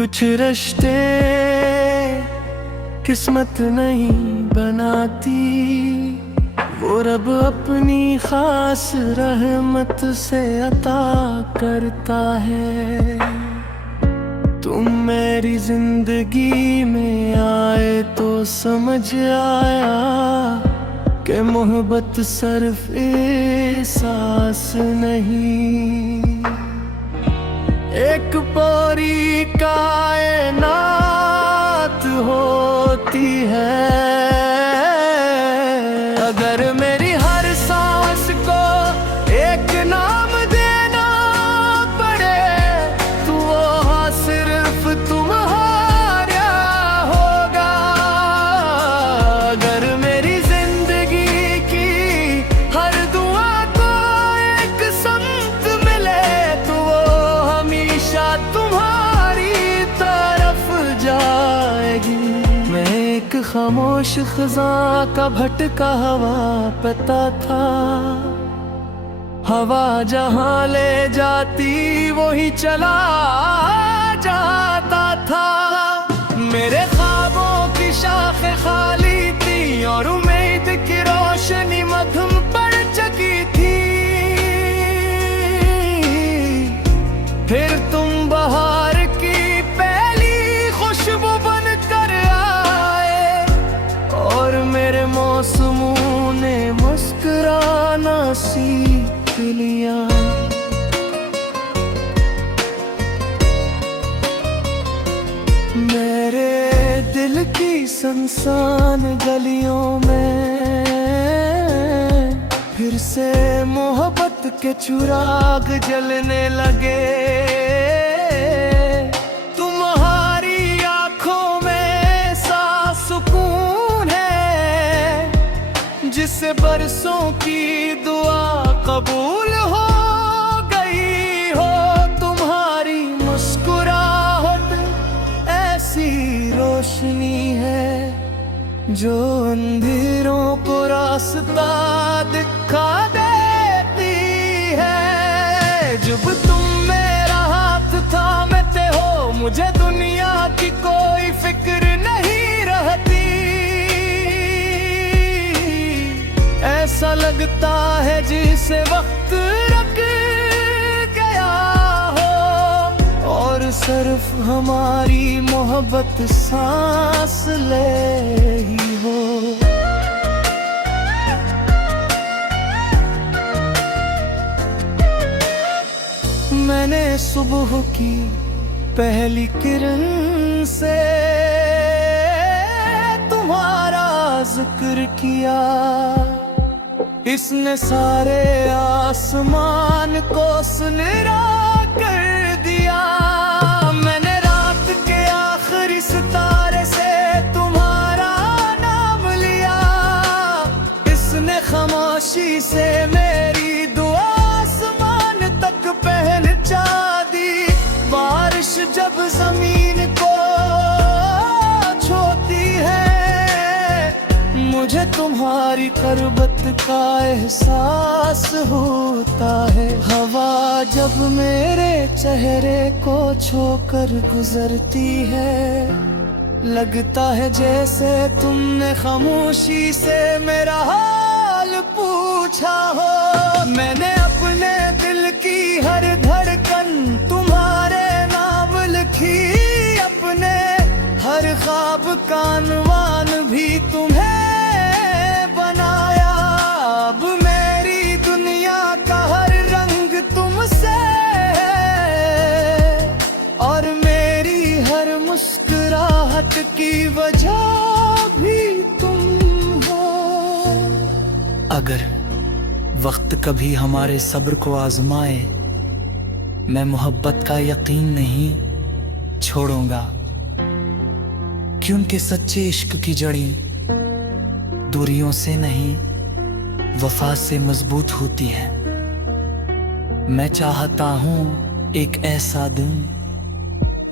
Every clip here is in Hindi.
कुछ रिश्ते किस्मत नहीं बनाती, वो रब अपनी खास रहमत से अता करता है। तुम मेरी जिंदगी में आए तो समझ आया कि मोहब्बत सिर्फ एहसास नहीं, एक पूरी कायनात होती है। अगर मेरी हर सांस को एक नाम देना पड़े तो वो सिर्फ तुम्हारा होगा। अगर मेरी जिंदगी की हर दुआ को एक संत मिले तो वो हमेशा तुम्हारी तरफ जाएगी। मैं एक खामोश खज़ां का भटका हवा पता था, हवा जहाँ ले जाती वही चला जाता था। मेरे ख्वाबों की शाखें खाली थी और उम्मीद की रोशनी मधुम पड़ चुकी थी। फिर तुम बहार की पहली खुशबू बन कर आए और मेरे मौसमों ने मुस्कुराना सीख लिया। मेरे दिल की सुनसान गलियों में फिर से मोहब्बत के चिराग जलने लगे। तुम्हारी आंखों में ऐसा सुकून है जिससे बरसों की दुआ कबूल हो गई हो। तुम्हारी मुस्कुराहट ऐसी रोशनी है जो अंधेरों को रास्ता दिखा देती है। जब तुम मेरा हाथ थामते हो मुझे दुनिया की कोई फिक्र नहीं रहती। ऐसा लगता है जिसे वक्त रख गया हो और सिर्फ हमारी मोहब्बत सांस ले ही हो। मैंने सुबह की पहली किरण से तुम्हारा जिक्र किया, इसने सारे आसमान को सुनहरा कर दिया। मैंने रात के आखिरी सितारे से तुम्हारा नाम लिया, इसने खामोशी से मेरी दुआ आसमान तक पहुंचा दी। बारिश जब जमीन को छूती है मुझे तुम्हारी तरबत का एहसास होता है। हवा जब मेरे चेहरे को छूकर गुजरती है लगता है जैसे तुमने खामोशी से मेरा हाल पूछा हो। मैंने अपने दिल की हर धड़कन तुम्हारे नाम लिखी, अपने हर ख्वाब का अनवान भी तुम्हें बनाया। अब मेरी दुनिया का हर रंग तुमसे है और मेरी हर मुस्कुराहट की वजह भी तुम हो। अगर वक्त कभी हमारे सब्र को आजमाए मैं मोहब्बत का यकीन नहीं छोड़ूंगा, क्योंकि सच्चे इश्क की जड़ी दूरियों से नहीं वफा से मजबूत होती है। मैं चाहता हूँ एक ऐसा दिन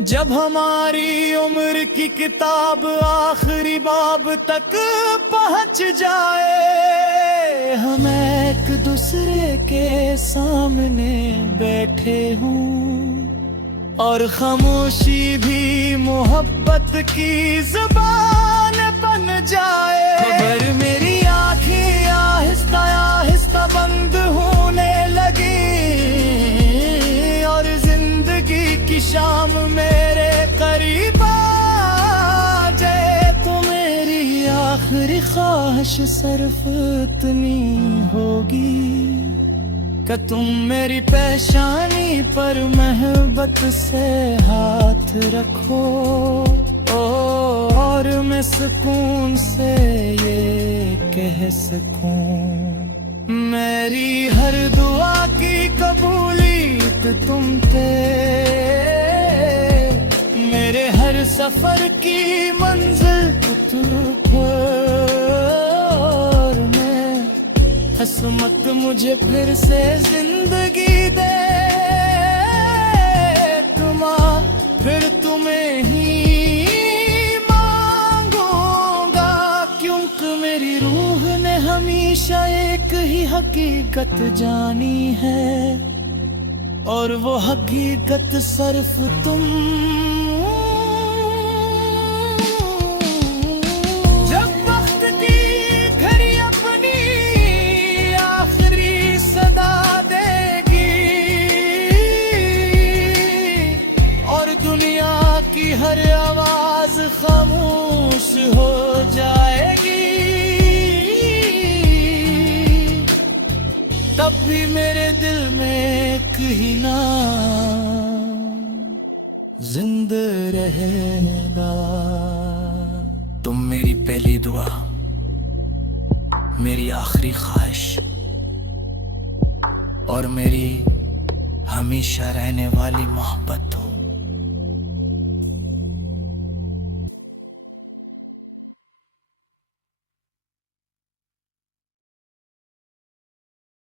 जब हमारी उम्र की किताब आखिरी बाब तक पहुंच जाए, हम एक दूसरे के सामने बैठे हूँ और खामोशी भी मोहब्बत की जुबान बन जाए। खबर मेरी आंखें आहिस्ता आहिस्ता बंद होने लगी और जिंदगी की शाम मेरे करीब आ जाए। तो मेरी आखिरी ख्वाहिश सिर्फ इतनी होगी कि तुम मेरी पेशानी पर मोहब्बत से हाथ रखो और मैं सुकून से ये कह सकूं, मेरी हर दुआ की कबूलियत तुम थे, मेरे हर सफर की मंजिल तुम पर। मैं हसमत मुझे फिर से जिंदगी दे, फिर तुम्हें ही मांगूंगा, क्योंकि मेरी रूह ने हमेशा एक ही हकीकत जानी है और वो हकीकत सिर्फ तुम। जब वक्त की घड़ी अपनी आखिरी सदा देगी और दुनिया की हर आवाज खामोश हो जाएगी, तब भी मेरे दिल में एक ही नाम जिंदा रहेगा। तुम मेरी पहली दुआ, मेरी आखिरी ख्वाहिश और मेरी हमेशा रहने वाली मोहब्बत हो।